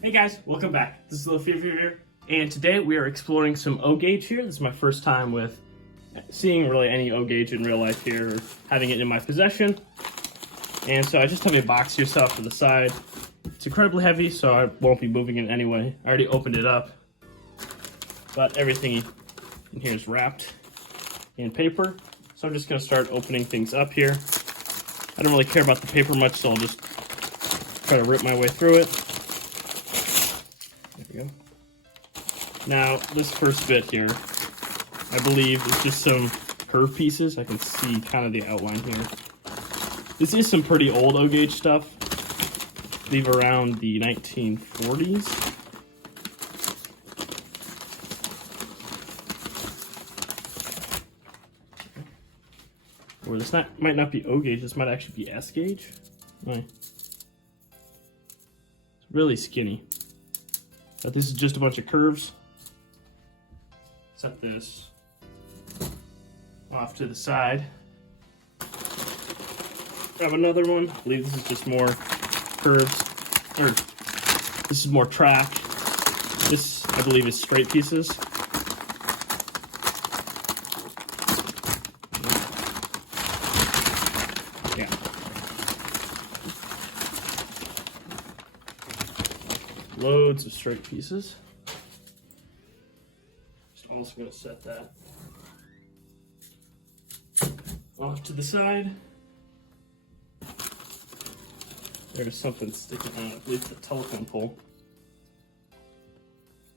Hey guys, welcome back. This is Thelefevrefever, and today we are exploring some O gauge here. This is my first time with seeing really any O gauge in real life here, or having it in my possession. And so I just have a box here set off to the side. It's incredibly heavy, so I won't be moving it anyway. I already opened it up, but everything in here is wrapped in paper. So I'm just going to start opening things up here. I don't really care about the paper much, so I'll just try to rip my way through it. There we go. Now, this first bit here, I believe is just some curve pieces. I can see kind of the outline here. This is some pretty old O gauge stuff. I believe around the 1940s. Or this might not be O gauge, this might actually be S gauge. Right. It's really skinny. But this is just a bunch of curves. Set this off to the side. Grab another one. I believe this is just more curves. Or this is more track. This, I believe, is straight pieces. Yeah. Loads of straight pieces. Just also going to set that off to the side. There's something sticking out. I believe it's a telephone pole.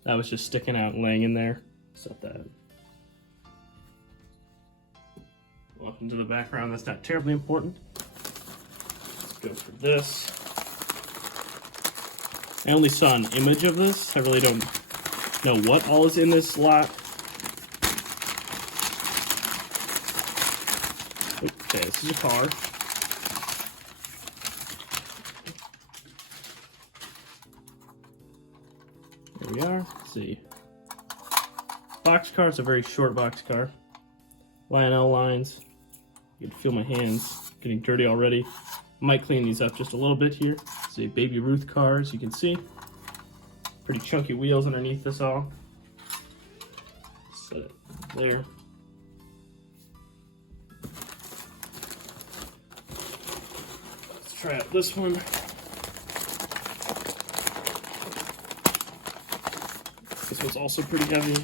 That was just sticking out and laying in there. Set that off into the background. That's not terribly important. Let's go for this. I only saw an image of this. I really don't know what all is in this lot. Okay, this is a car. There we are. Let's see. Boxcar. It's a very short boxcar. Lionel lines. You can feel my hands getting dirty already. Might clean these up just a little bit here. It's a Baby Ruth car, as you can see. Pretty chunky wheels underneath this all. Set it there. Let's try out this one. This one's also pretty heavy.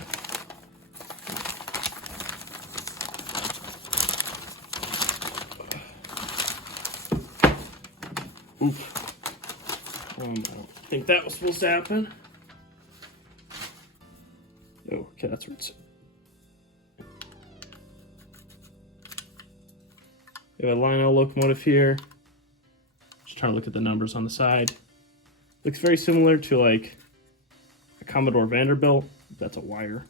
Oof. I don't think that was supposed to happen. Oh, okay, that's where it's. We have a Lionel locomotive here. Just trying to look at the numbers on the side. Looks very similar to like a Commodore Vanderbilt. That's a wire.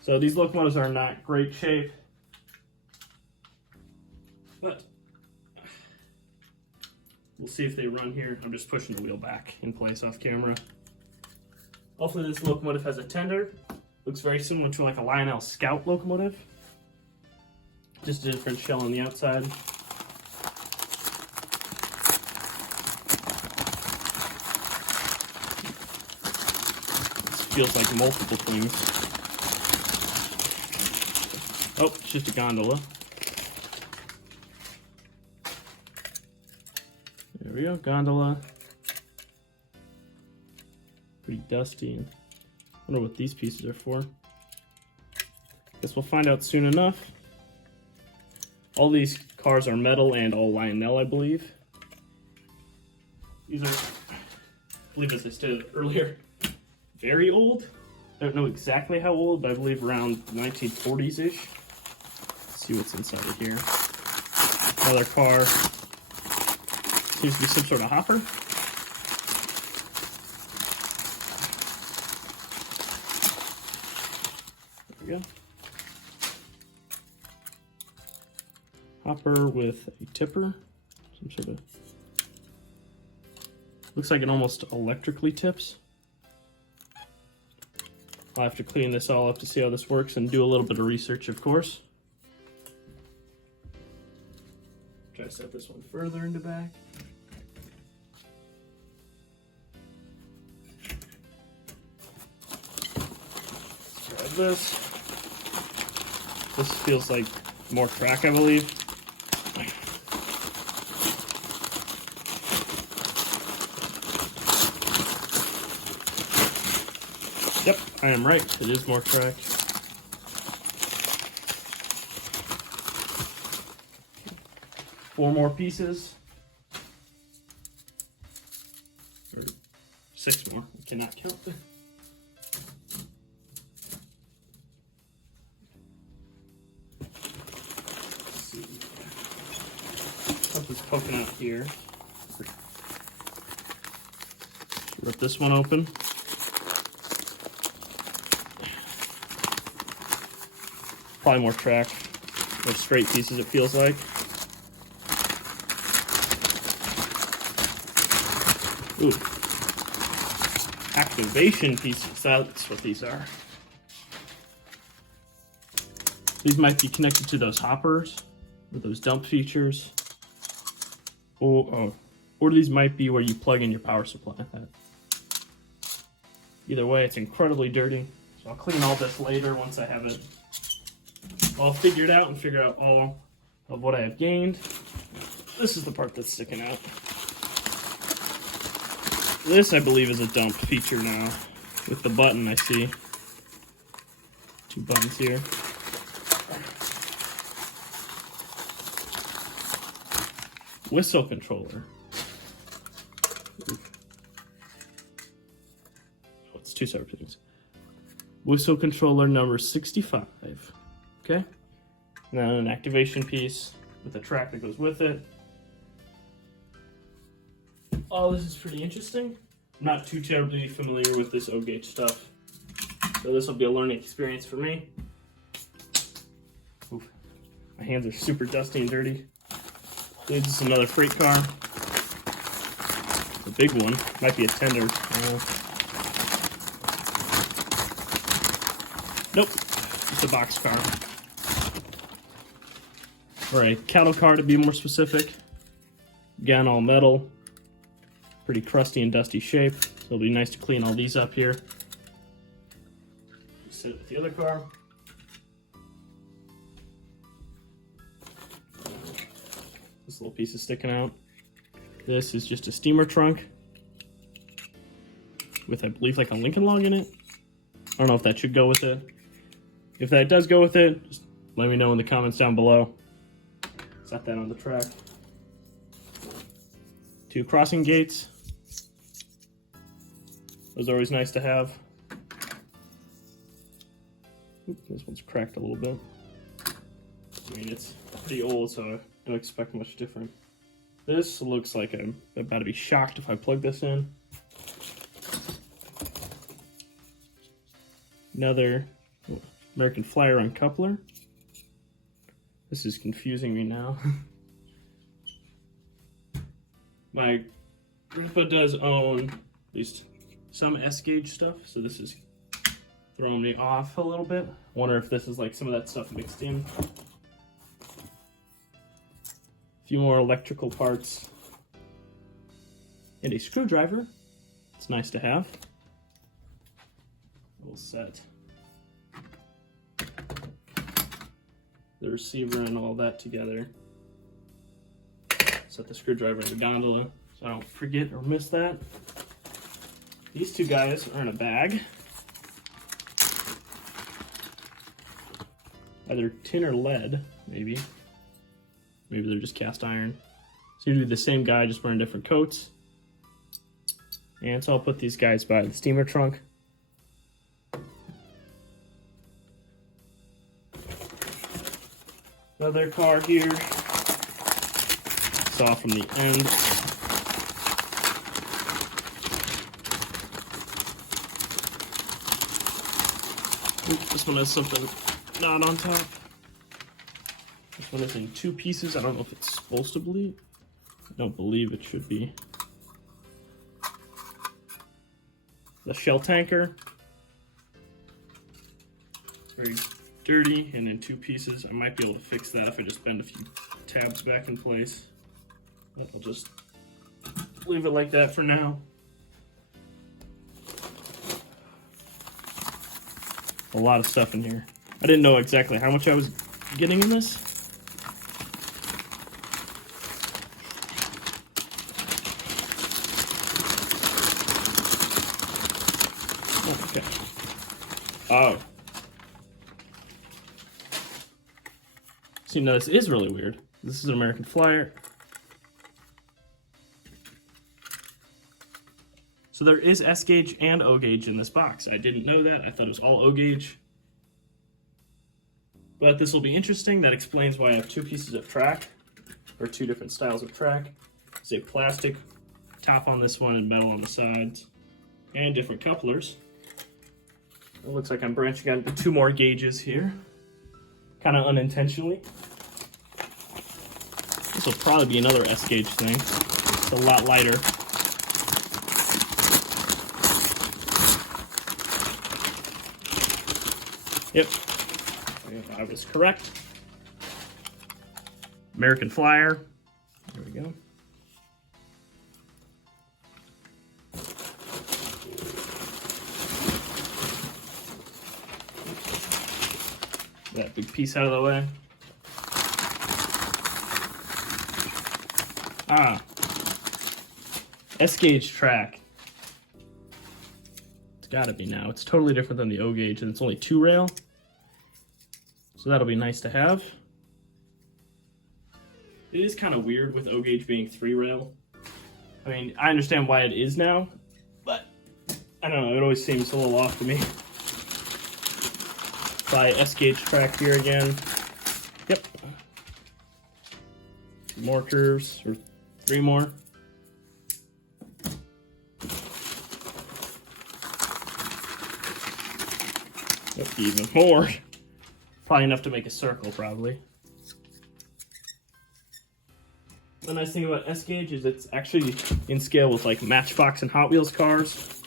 So these locomotives are not great shape, but we'll see if they run here. I'm just pushing the wheel back in place off camera. Hopefully this locomotive has a tender. Looks very similar to like a Lionel Scout locomotive. Just a different shell on the outside. This feels like multiple things. Oh, it's just a gondola. There we go, gondola. Pretty dusty. I wonder what these pieces are for. Guess we'll find out soon enough. All these cars are metal and all Lionel, I believe. These are, I believe as I stated earlier, very old. I don't know exactly how old, but I believe around 1940s-ish. Let's see what's inside of here. Another car. Seems to be some sort of hopper. There we go. Hopper with a tipper. Some sort of. Looks like it almost electrically tips. I'll have to clean this all up to see how this works and do a little bit of research, of course. Try to set this one further into back. have this. This feels like more track, I believe. Yep, I am right. It is more track. Four more pieces. Or 6 more. I cannot count them. Let's see. Something's poking out here. Rip this one open. Probably more track, more straight pieces it feels like. Ooh. Activation pieces, that's what these are. These might be connected to those hoppers, or those dump features. Or these might be where you plug in your power supply. Either way, it's incredibly dirty. So I'll clean all this later once I have it all figured out and figure out all of what I have gained. This is the part that's sticking out. This, I believe, is a dump feature now. With the button, I see 2 buttons here. Whistle controller. Oh, it's 2 separate things. Whistle controller number 65. Okay. And then an activation piece with a track that goes with it. All this is pretty interesting. I'm not too terribly familiar with this O-gauge stuff, so this will be a learning experience for me. Oof. My hands are super dusty and dirty. This is another freight car. The big one. Might be a tender. Nope. It's a box car. Or a cattle car to be more specific. Again, all metal. Pretty crusty and dusty shape. So it'll be nice to clean all these up here. Sit with the other car. This little piece is sticking out. This is just a steamer trunk with, I believe, like a Lincoln log in it. I don't know if that should go with it. If that does go with it, just let me know in the comments down below. Set that on the track. 2 crossing gates. Those are always nice to have. Oop, this one's cracked a little bit. I mean, it's pretty old, so I don't expect much different. This looks like I'm about to be shocked if I plug this in. Another American Flyer uncoupler. This is confusing me now. My grandpa does own at least some S-gauge stuff, so this is throwing me off a little bit. I wonder if this is like some of that stuff mixed in. A few more electrical parts. And a screwdriver. It's nice to have. A little set. The receiver and all that together. Set the screwdriver in the gondola so I don't forget or miss that. These 2 guys are in a bag. Either tin or lead, maybe. Maybe they're just cast iron. Seem to be the same guy, just wearing different coats. And so I'll put these guys by the steamer trunk. Another car here. Saw from the end. Oops, this one has something not on top. This one is in 2 pieces. I don't know if it's supposed to bleed. I don't believe it should be. The shell tanker. Very dirty and in 2 pieces. I might be able to fix that if I just bend a few tabs back in place. But I'll just leave it like that for now. A lot of stuff in here. I didn't know exactly how much I was getting in this. Okay. Oh. See, now this is really weird. This is an American Flyer. So there is S gauge and O gauge in this box. I didn't know that. I thought it was all O gauge. But this will be interesting. That explains why I have two pieces of track, or two different styles of track. There's a plastic top on this one and metal on the sides, and different couplers. It looks like I'm branching out into two more gauges here, kind of unintentionally. This will probably be another S gauge thing. It's a lot lighter. Yep, I was correct. American Flyer. There we go. That big piece out of the way. Ah, S gauge track. It's gotta be now. It's totally different than the O gauge, and it's only 2 rail. So that'll be nice to have. It is kind of weird with O gauge being 3 rail. I mean, I understand why it is now, but I don't know, it always seems a little off to me. Try S gauge track here again. Yep. 2 more curves, or 3 more. Yep, even more. Probably enough to make a circle, probably. The nice thing about S gauge is it's actually in scale with like Matchbox and Hot Wheels cars.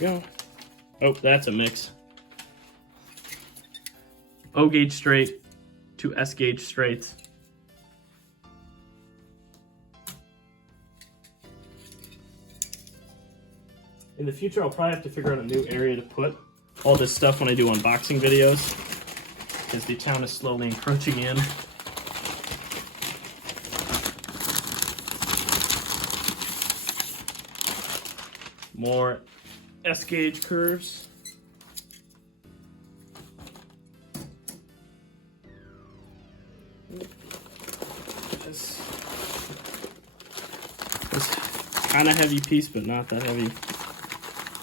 Yeah. Oh, that's a mix. O gauge straight to S gauge straights. In the future, I'll probably have to figure out a new area to put all this stuff when I do unboxing videos, because the town is slowly encroaching in. More S gauge curves. This kind of heavy piece, but not that heavy.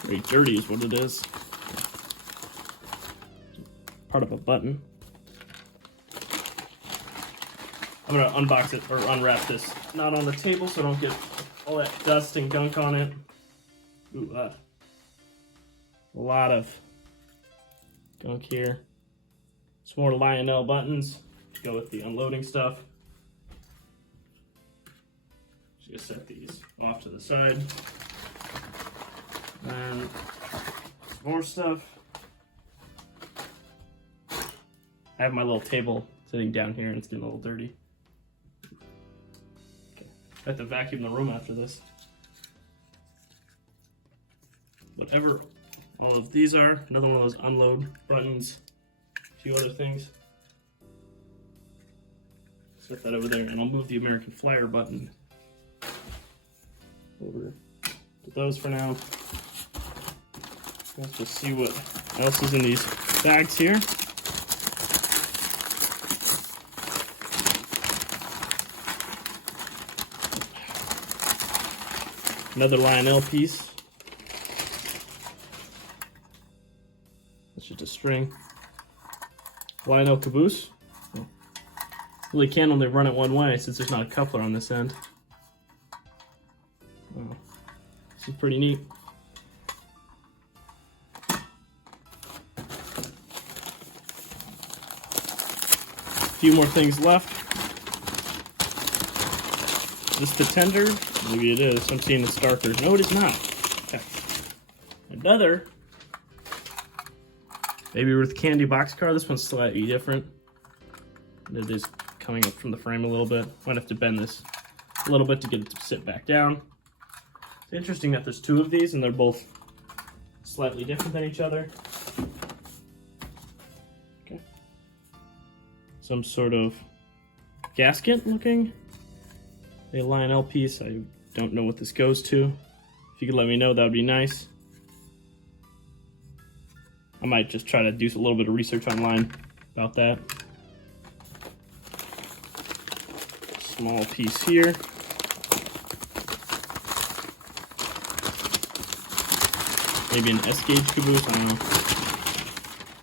Very dirty is what it is. Part of a button. I'm gonna unbox it or unwrap this, not on the table, so I don't get all that dust and gunk on it. Ooh, a lot of gunk here. Some more Lionel buttons to go with the unloading stuff. Just gonna set these off to the side. And some more stuff. I have my little table sitting down here and it's getting a little dirty. Okay. I have to vacuum the room after this. Whatever all of these are, another one of those unload buttons, a few other things. Set that over there, and I'll move the American Flyer button over to those for now. Let's just see what else is in these bags here. Another Lionel piece. That's just a string. Lionel caboose. Really can only run it one way since there's not a coupler on this end. Oh, this is pretty neat. A few more things left. This pretender, maybe it is. I'm seeing it's darker. No, it is not. Okay. Another Baby Ruth candy boxcar. This one's slightly different. It is coming up from the frame a little bit. Might have to bend this a little bit to get it to sit back down. It's interesting that there's 2 of these and they're both slightly different than each other. Okay. Some sort of gasket looking. A Lionel piece. I don't know what this goes to. If you could let me know, that would be nice. I might just try to do a little bit of research online about that. Small piece here. Maybe an S-gauge caboose, I don't know.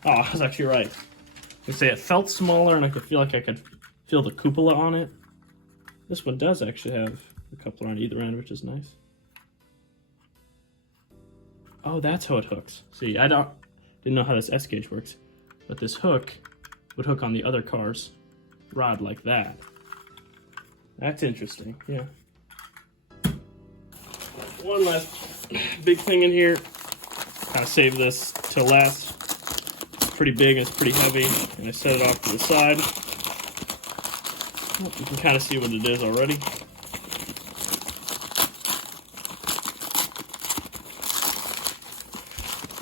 Oh, I was actually right. I say it felt smaller and I could feel like I could feel the cupola on it. This one does actually have a coupler on either end, which is nice. Oh, that's how it hooks. See, I didn't know how this S-gauge works, but this hook would hook on the other car's rod like that. That's interesting, yeah. One last big thing in here. Kind of save this till last. It's pretty big and it's pretty heavy, and I set it off to the side. You can kind of see what it is already.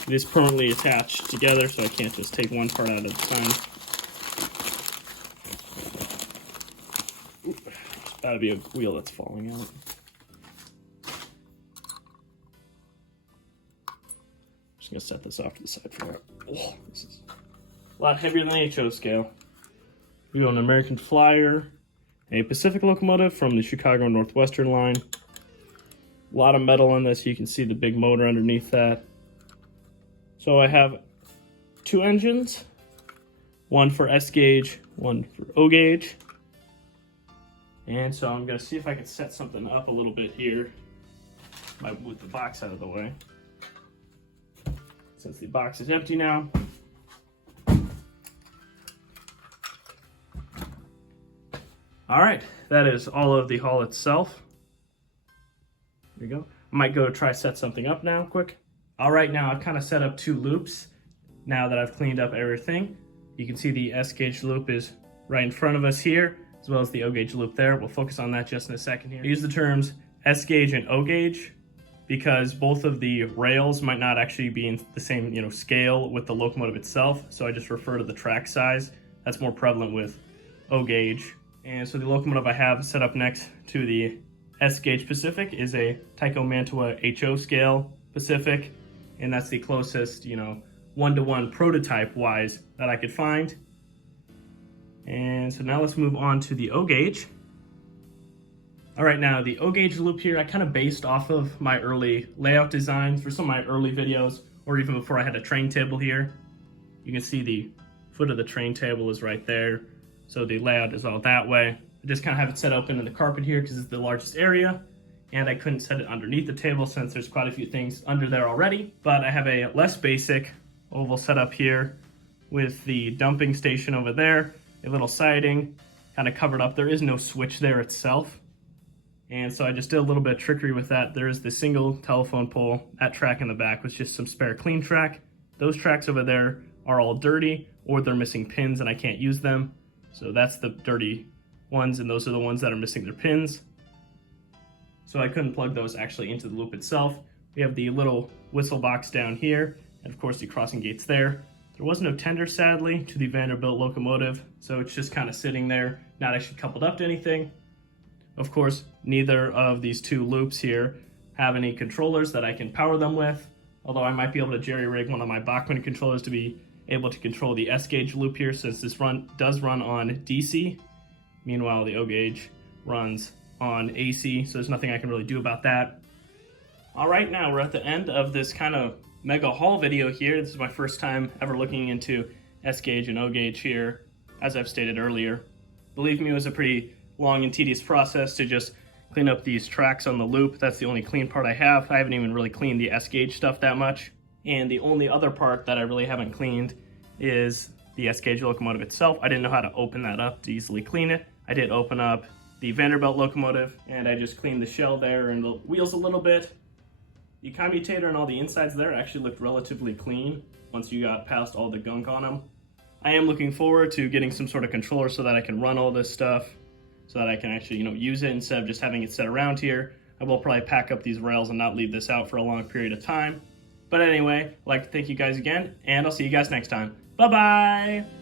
It is permanently attached together, so I can't just take one part out at a time. There's gotta be a wheel that's falling out. Just gonna set this off to the side for now. Oh, this is a lot heavier than HO scale. We have an American Flyer, a Pacific locomotive from the Chicago Northwestern line. A lot of metal in this. You can see the big motor underneath that. So I have two engines, one for S-gauge, one for O-gauge. And so I'm gonna see if I can set something up a little bit here. Might move the box out of the way. Since the box is empty now. All right, that is all of the hull itself. There you go. I might go try set something up now, quick. All right, now I've kind of set up two loops. Now that I've cleaned up everything, you can see the S-gauge loop is right in front of us here, as well as the O-gauge loop there. We'll focus on that just in a second here. I use the terms S-gauge and O-gauge because both of the rails might not actually be in the same, scale with the locomotive itself. So I just refer to the track size. That's more prevalent with O-gauge. And so the locomotive I have set up next to the S-gauge Pacific is a Tyco Mantua HO scale Pacific. And that's the closest, one-to-one prototype-wise that I could find. And so now let's move on to the O-gauge. All right, now the O-gauge loop here, I kind of based off of my early layout designs for some of my early videos, or even before I had a train table here. You can see the foot of the train table is right there. So the layout is all that way. I just kind of have it set open in the carpet here because it's the largest area. And I couldn't set it underneath the table since there's quite a few things under there already. But I have a less basic oval setup here with the dumping station over there, a little siding, kind of covered up. There is no switch there itself. And so I just did a little bit of trickery with that. There is the single telephone pole. That track in the back was just some spare clean track. Those tracks over there are all dirty or they're missing pins and I can't use them. So that's the dirty ones, and those are the ones that are missing their pins. So I couldn't plug those actually into the loop itself. We have the little whistle box down here, and of course the crossing gates there. There was no tender, sadly, to the Vanderbilt locomotive, so it's just kind of sitting there, not actually coupled up to anything. Of course, neither of these two loops here have any controllers that I can power them with, although I might be able to jerry-rig one of my Bachmann controllers to be able to control the S-gauge loop here, since this does run on DC. Meanwhile, the O-gauge runs on AC, so there's nothing I can really do about that. All right, now we're at the end of this kind of mega haul video here. This is my first time ever looking into S-gauge and O-gauge here, as I've stated earlier. Believe me, it was a pretty long and tedious process to just clean up these tracks on the loop. That's the only clean part I have. I haven't even really cleaned the S-gauge stuff that much. And the only other part that I really haven't cleaned is the S-gauge locomotive itself. I didn't know how to open that up to easily clean it. I did open up the Vanderbilt locomotive, and I just cleaned the shell there and the wheels a little bit. The commutator and all the insides there actually looked relatively clean once you got past all the gunk on them. I am looking forward to getting some sort of controller so that I can run all this stuff, so that I can actually, use it instead of just having it set around here. I will probably pack up these rails and not leave this out for a long period of time. But anyway, I'd like to thank you guys again, and I'll see you guys next time. Bye-bye!